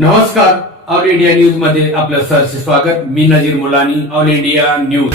नमस्कार. All India न्यूजमध्ये आपलं सहर्ष स्वागत. मी Nazir Mulani all India news.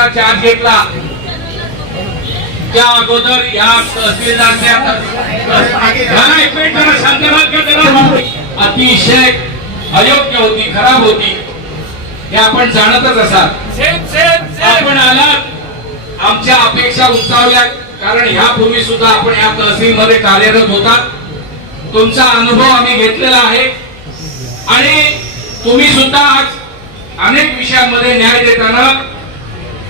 त्याचा चार्ज घेतला? त्या अगोदर या करा अतिशय अयोग्य होती खराब होती. हे आपण जाणतच असाल. आपण आलात आमच्या अपेक्षा उंचावल्या कारण ह्यापूर्वी सुद्धा आपण या तहसील मध्ये कार्यरत होता तुमचा अनुभव आम्ही घेतलेला आहे. आणि तुम्ही सुद्धा आज अनेक विषयांमध्ये न्याय देताना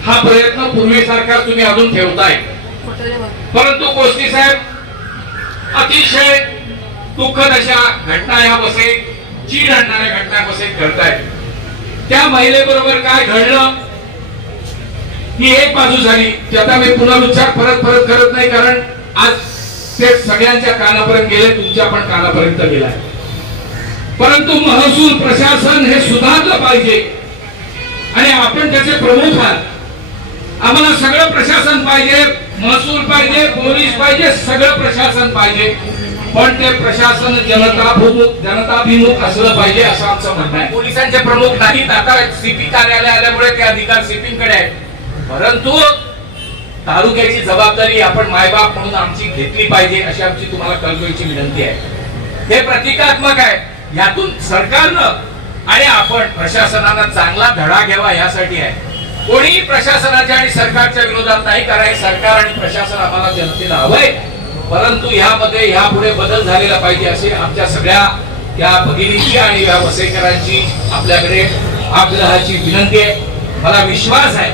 हा प्रयत्न पूर्वीसारखा तुम्ही अजून ठेवताय. परंतु गोष्टी साहेब अतिशय दुःखद अशा घटना या बसेत चीड आणणाऱ्या घटना बसेत घडतायत त्या महिलेबरोबर काय घडलं? ही एक बाजू झाली. त्याचा मी पुनरुच्चार परत परत करत नाही कारण आज ते सगळ्यांच्या कानापर्यंत गेले तुमच्या पण कानापर्यंत गेलाय. परंतु महसूल प्रशासन हे सुधारलं पाहिजे. आणि आपण त्याचे प्रमुख आहात. आम्हाला सगळं प्रशासन पाहिजे महसूल पाहिजे पोलीस पाहिजे सगळं प्रशासन पाहिजे. पण ते प्रशासन जनताभिमुख जनताभिमुख असलं पाहिजे असं आमचं म्हणणं आहे. पोलिसांचे प्रमुख नाहीत आता सीपी कार्यालय आल्यामुळे ते अधिकार सीपी कडे आहेत. परंतु तालुक्याची जबाबदारी आपण मायबाप म्हणून आमची घेतली पाहिजे अशी आमची तुम्हाला कळकळीची विनंती आहे. हे प्रतिकात्मक आहे. यातून सरकारनं आणि आपण प्रशासनानं चांगला धडा घ्यावा यासाठी आहे. कोणीही प्रशासनाच्या आणि सरकारच्या विरोधात नाही कारण सरकार आणि प्रशासन आम्हाला जनतेला हवंय. परंतु ह्यामध्ये ह्यापुढे बदल झालेला पाहिजे असे आमच्या सगळ्या या भगिनीची आणि या वसईकरांची आपल्याकडे आग्रहाची विनंती आहे. मला विश्वास आहे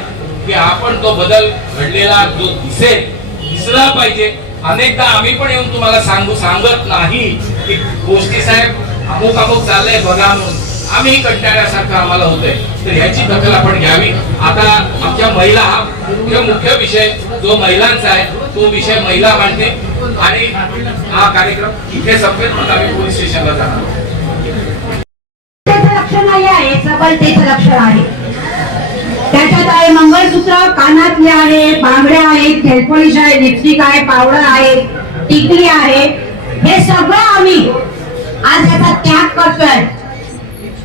की आपण तो बदल घडलेला जो दिसेल दिसला पाहिजे. अनेकदा आम्ही पण येऊन तुम्हाला सांगू सांगत नाही की गोष्टी साहेब अमुक अमुक चाललंय बघा म्हणून. आम्ही कंटाळ्यासारखं आम्हाला होतंय. तर ह्याची दखल आपण घ्यावी. आता आमच्या महिला हा मुख्य मुख्य विषय जो महिलांचा आहे तो विषय महिला मांडते. आणि हा कार्यक्रम इथे संपेल मग आम्ही पोलीस स्टेशनला जाणार लक्षण नाही आहे लक्षण आहे. त्याच्यात आहे मंगळसूत्र कानातले आहे बांगड्या आहेत नेलपॉलिश आहे लिपस्टिक आहे पावडर आहे टिकली आहे. हे सगळं आम्ही आज याचा त्याग करतोय.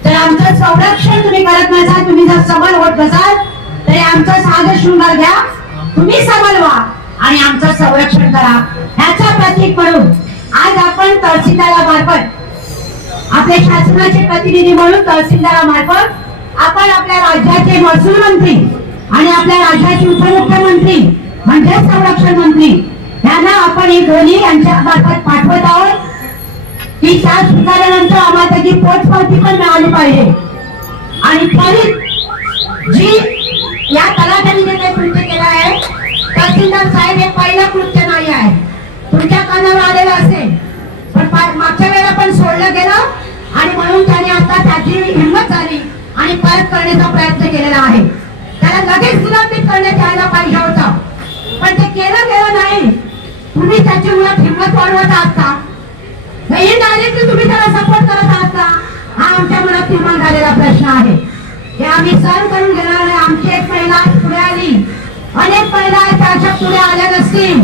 तर आमचं संरक्षण तुम्ही करत नसाल तुम्ही जर सबल होत बसाल तरी आमचं साध शृंगार घ्या. तुम्ही सबल व्हा आणि आमचं संरक्षण करा. ह्याचं प्रतीक म्हणून आज आपण तहसीलदारामार्फत आपले शासनाचे प्रतिनिधी म्हणून तहसीलदारामार्फत आपण आपल्या राज्याचे महसूल मंत्री आणि आपल्या राज्याचे उपमुख्यमंत्री म्हणजे संरक्षण मंत्री यांना आपण ही दोन्ही यांच्या मार्फत पाठवत आहोत. की साथ स्वीकारल्यानंतर आम्हाला त्याची पोचपावती पण मिळाली पाहिजे. आणि त्वरित जी या तलाठ्यांनी जे काही कृत्य केलं आहे तहसीलदार साहेब हे पहिलं कृत्य नाही आहे. तुमच्या कानावर आलेलं असेल पण पा- मागच्या वेळेला पण सोडलं गेलं आणि म्हणून त्याने आता त्याची हिंमत झाली आणि परत करण्याचा प्रयत्न केलेला आहे. त्याला लगेच निलंबित करण्यात यायला पाहिजे होतं. पण ते केलं गेलं नाही. तुम्ही त्याची उलट हिंमत वाढवत आहात का? इनडायरेक्टली तुम्ही त्याला सपोर्ट करत आहात का? हा आमच्या मनात निर्माण झालेला प्रश्न आहे. हे आम्ही सहन करून घेणार नाही. आमची एक महिला पुढे आली. अनेक महिला त्याच्या पुढे आल्या नसतील.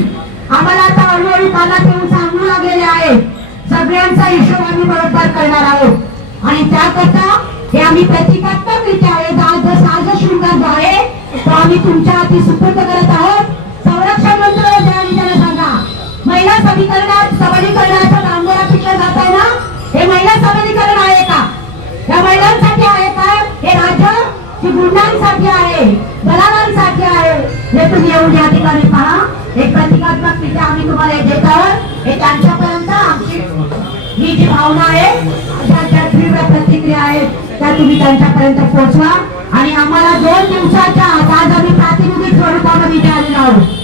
आम्हाला आता हळूहळू मला येऊन सांगू लागलेले आहे सगळ्यांचा हिशोब आम्ही बरोबर करणार आहोत. आणि त्याकरता हे आम्ही प्रतिकात्मकरित्या आहे आज साज शृंगार जो आहे तो आम्ही तुमच्या हाती सुपूर्द करत आहोत. संरक्षण मंत्रालय सांगा. महिला सबलीकरणात सबलीकरणाचं डांबोरा पिकलं जात आहे ना हे महिला सबलीकरण आहे का? या महिलांसाठी आहे का? हे राज्य की गुंडांसाठी आहे? दलालांसाठी आहे? हे तुम्ही येऊन या ठिकाणी पहा. एक प्रतिकात्मक रित्या आम्ही तुम्हाला देत आहोत. हे त्यांच्यापर्यंत आमची ही जी भावना आहे अशा ज्या तीव्र प्रतिक्रिया आहेत त्या तुम्ही त्यांच्यापर्यंत पोहोचवा. आणि आम्हाला दोन दिवसाच्या आत आज आम्ही प्रातिनिधिक स्वरूपामध्ये आलेलो आहोत.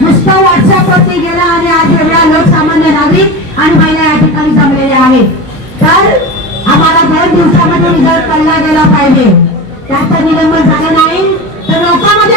नुसतं व्हॉट्सअपवरती गेला आणि आज एवढा लोकसामान्य नागरिक आणि महिला या ठिकाणी जमलेल्या आहेत. तर आम्हाला दोन दिवसामध्ये रिझल्ट कळला गेला पाहिजे. त्याचं निलंबन झालं नाही. तर लोकांमध्ये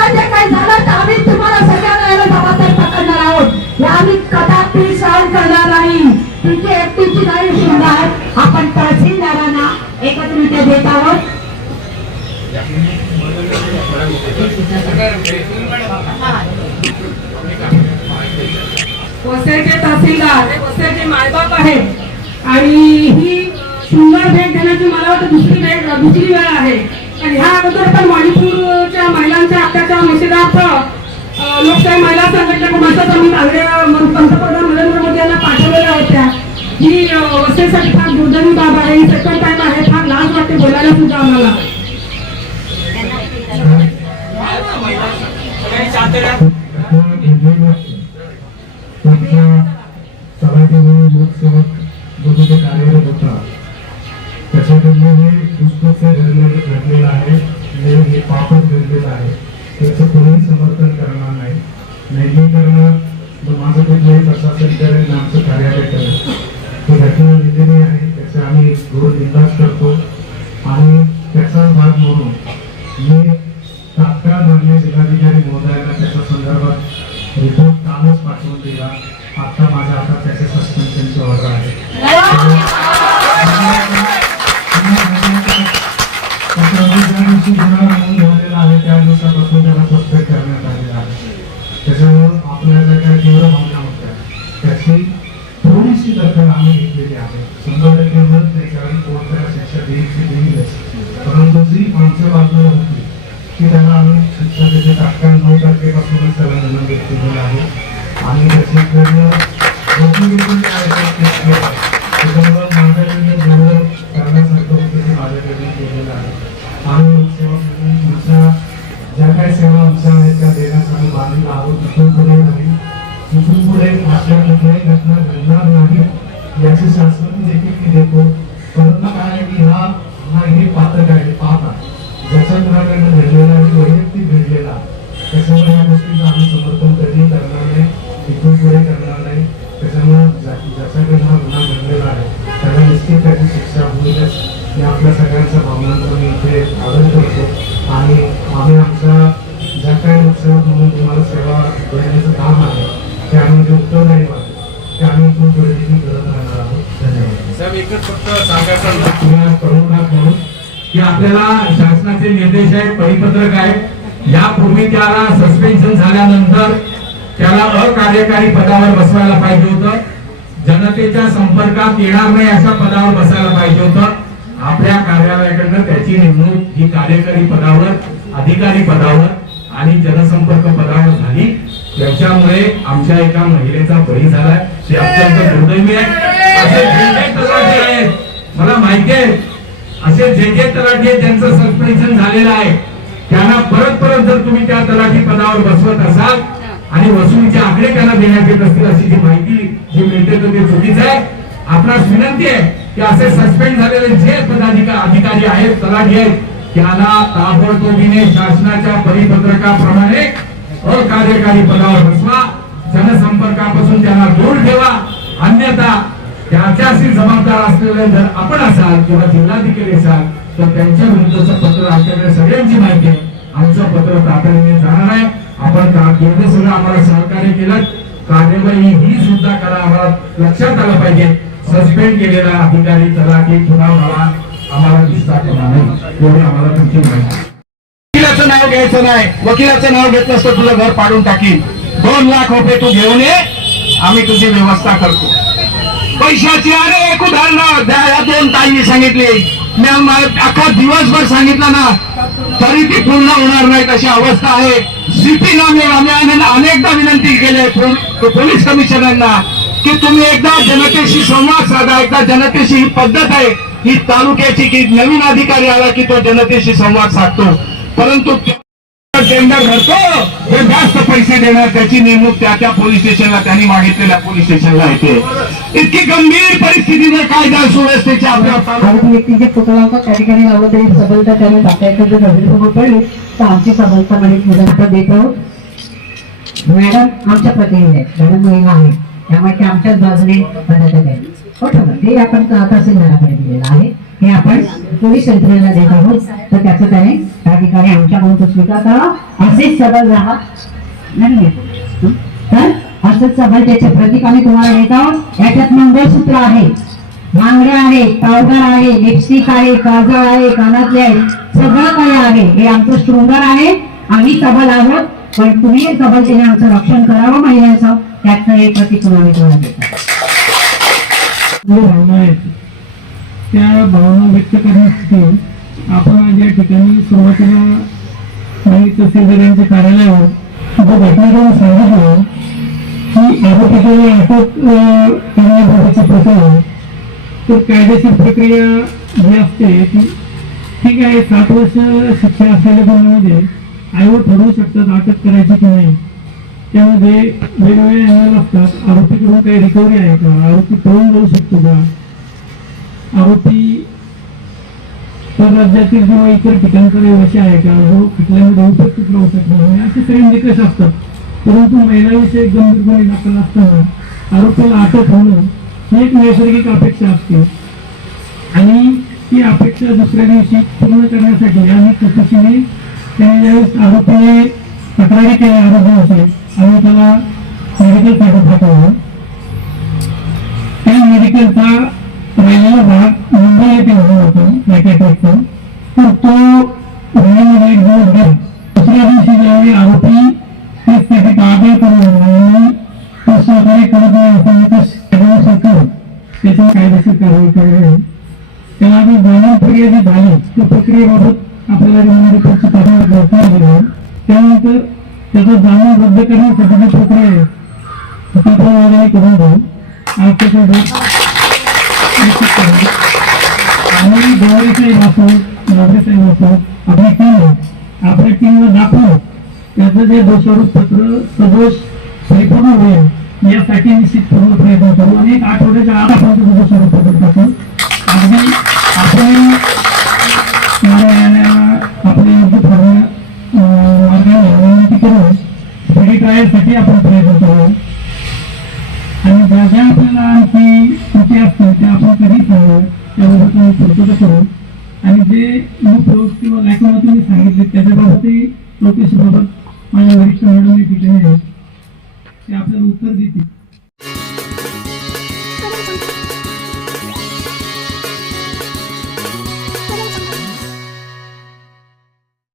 म्हणजे तर जे काही झालं तर आम्ही तुम्हाला सगळ्यांना याला जबाबदार पकडणार आहोत. हे आम्ही कदापि सहन करणार नाही. तिची एकटीची नाही शिंगार आपण तहसीलदारांना एकत्रित देत आहोत. वसईचे तहसीलदार वसईचे मायबाप आहेत. आणि ही सुंदर भेट देण्याची मला वाटतं दुसरी भेट दुसरी वेळ निषेधार्थ लोकशाही महिला संघटना कुमारचा आम्ही मागण्या पंतप्रधान नरेंद्र मोदी यांना पाठवलेल्या होत्या. ही वस्तेसाठी फार दुर्दैवी बाब आहे. ही सेकंड टाइम आहे. फार लाज वाटते बोलायला सुद्धा आम्हाला. लोकसेवक जो तिथे कार्यरत होता त्याच्याकडनं हे पुस्तक घडलेलं आहे. हे पापच घडलेलं आहे. त्याचं कोणीही समर्थन करणार नाही. नैतिकरण माझं कुठलंही प्रशासन करेल आमचं कार्यालय करेल. ही घटना निंदनीय आहे त्याचा आम्ही घोर निंदाच करतो. आणि त्याचाच भाग म्हणून मी तात्काळ मान्य जिल्हाधिकारी महोदयाला त्याच्या संदर्भात रिपोर्ट कालच पाठवून दिला. आता माझ्या हातात त्याच्या सस्पेन्शनची ऑर्डर आहे Gracias. शासनाचे निर्देश आहेत परिपत्रक आहे यापूर्वी त्याला सस्पेन्शन झाल्यानंतर त्याला अकार्यकारी पदावर बसवायला पाहिजे होतं. जनतेच्या संपर्कात येणार नाही अशा पदावर बसायला पाहिजे होतं. आपल्या कार्यालयाकडनं त्याची नेमणूक ही कार्यकारी पदावर अधिकारी पदावर आणि जनसंपर्क पदावर झाली. त्याच्यामुळे आमच्या एका महिलेचा बळी झालाय. ते अत्यंत दुर्दैवी आहे असे जे जे तलाठी आहेत मला माहिती आहे असे जे जे तलाठी आहेत त्यांचं सस्पेन्शन झालेलं आहे. त्यांना परत परत जर तुम्ही त्या तलाठी पदावर बसवत असाल आणि वसुलीचे आकडे त्यांना देण्यात येत असतील अशी जी माहिती जी मिळते तर ते चुकीचं आहे. आपणास विनंती आहे की असे सस्पेंड झालेले जे पदाधिकारी अधिकारी आहेत तलाठी आहेत त्याला ताबडतोबीने शासनाच्या परिपत्रकाप्रमाणे अकार्यकारी पदावर बसवा. जनसंपर्कापासून त्यांना दूर ठेवा. अन्यथा त्याच्याशी जबाबदार असलेले जर आपण असाल किंवा जिल्हाधिकारी असाल तर त्यांच्या विरुद्धचं पत्र आमच्याकडे सगळ्यांची माहिती आहे. आमचं पत्र तातडीने जाणार आहे. आपण का केंद्र सुद्धा आम्हाला सहकार्य केलं? कार्यवाही ही सुद्धा करा. आम्हाला लक्षात आलं पाहिजे. सस्पेंड केलेला अधिकारी तलाठी पुन्हा मला आम्हाला दिसता कामा नाही? एवढी आम्हाला तुमची माहिती वकिलाचं नाव घ्यायचं नाही. वकिलाचं नाव घेत नसतं तुझं घर पाडून टाकीन. दोन लाख रुपये तू घेऊन ये. आम्ही तुझी व्यवस्था करतो. पैशाची अरे एक उदाहरण. द्या दोन ताईंनी सांगितले. मी अख्खा दिवसभर सांगितलं ना तरी ती पूर्ण होणार नाही तशी अवस्था आहे. सीपी नामे आम्ही अनेकदा विनंती केली पो- पोलीस कमिशनरना की तुम्ही एकदा जनतेशी संवाद साधा एकदा जनतेशी ही पद्धत आहे. ही तालुक्याची की नवीन अधिकारी आला की तो जनतेशी संवाद साधतो. परंतु टेंडर भरतो हे पैसे देणार त्याची नेमणूक त्या त्या पोलीस स्टेशनला त्यांनी मागितलेल्या पोलीस स्टेशनला येते. इतकी गंभीर परिस्थिती जर कायदा सुव्यवस्थेची आपल्या आरोपी पुतळा होता त्या ठिकाणी लावलं तरी सबलता त्याने टाकायचं जर नजरेसमोर पडली. तर आमची सबलता म्हणजे मुलांना देत आहोत. मॅडम आमच्या प्रतिनिधी आहेत मॅडम महिला आहे. त्यामुळे ते आमच्याच बाजूने मदत आहे. हो ते आपण तहसीलदाराकडे दिलेलं आहे. हे आपण पोलीस यंत्रणेला देत आहोत. तर त्याचं त्याने त्या ठिकाणी आमच्याकडून तो स्वीकार करावा. असेच सबल राहा. तर असंच सबल त्याचे प्रतीक आम्ही तुम्हाला देत आहोत. याच्यात मंगळसूत्र आहे. बांगड्या आहेत पावडर आहे लिपस्टिक आहे काजळ आहे कानातले आहे. सगळं काही आहे. हे आमचं शृंगार आहे. आम्ही सबल आहोत. पण तुम्ही सबलतेने आमचं रक्षण करावं महिन्याचं. त्यातनं हे प्रतीक तुम्हाला तुम्हाला देतो हो, भावना आहेत त्या भावना व्यक्त करण्यासाठी आपण ज्या ठिकाणी सुरुवातीला काही तहसीलदार यांच्या कार्यालयावर जो घटनाक्रम सांगितलं की आरोपीकडे अटक अं, करण्याबाबतची तर कायदेशीर प्रक्रिया जी असते ती ठीक आहे सात वर्ष शिक्षा असलेल्या गुन्ह्यामध्ये आयोग ठरवू शकतात अटक करायची की नाही. त्यामध्ये वेगवेगळे अहवाल असतात आरोपीकडून काही रिकव्हरी आहे का आरोपी पळून जाऊ शकतो का? आरोपी परराज्यातील किंवा इतर ठिकाणचा रहिवासी आहे का? जो खटल्यामध्ये उपस्थित राहू शकणार नाही असे सगळे निकष असतात. परंतु महिलाविषयी गंभीरपणे दाखल असताना आरोपीला अटक होणं ही एक नैसर्गिक अपेक्षा असते. आणि ती अपेक्षा दुसऱ्या दिवशी पूर्ण करण्यासाठी आम्ही चौकशीने त्याने ज्यावेळेस आरोपीने तक्रारी केल्या आरोग्याविषयी आम्ही त्याला मेडिकल पाठवलं. त्या मेडिकलचा राहिलेला भाग मुंबई येथे होणार होतो सायकॅट्रिकचा तर तो वेळेमध्ये एक दिवस गेला दुसऱ्या दिवशी ज्यावेळी आरोपी तेच त्याचे ताब्यात करून आणि तो सहकार्य करत नाही असं ते सगळं सरकार त्याच्यावर कायदेशीर कारवाई करणार आहे त्याला आता जामीन प्रक्रिया जी झाली त्या प्रक्रियेबाबत आपल्याला रिमांड रिपोर्टची तक्रार करता आलेली त्यानंतर त्याचा जामीन रद्द करण्यासाठी जी प्रक्रिया आहे. ती पण करून घेऊ. आज त्याचा निश्चित करू आणि गवारी साहेब असो नागरे आपली टीम आपल्या टीमला दाखवू त्याचं जे दोषारोप पत्र सदोष परिपूर्ण होईल यासाठी निश्चित पूर्ण प्रयत्न करू आणि एक आठवड्याच्या आत आपण त्याचं दोषारोप पत्र टाकू अगदी आपण न्यायालयाला आपले योग्य ठरण्या मार्गाने विनंती करून स्टडी ट्रायलसाठी आपण प्रयत्न करू. आणि ज्या ज्या आपल्याला आणखी त्रुटी असतील त्या आपण कधी सांगू. त्याबद्दल तुम्ही पूर्तता करू. आणि जे लूप किंवा लॅकून तुम्ही सांगितले त्याच्याबाबतही चौकशीबाबत माझ्या वरिष्ठ मॅडमने ठिकाणी आहे ते आपल्याला उत्तर देतील.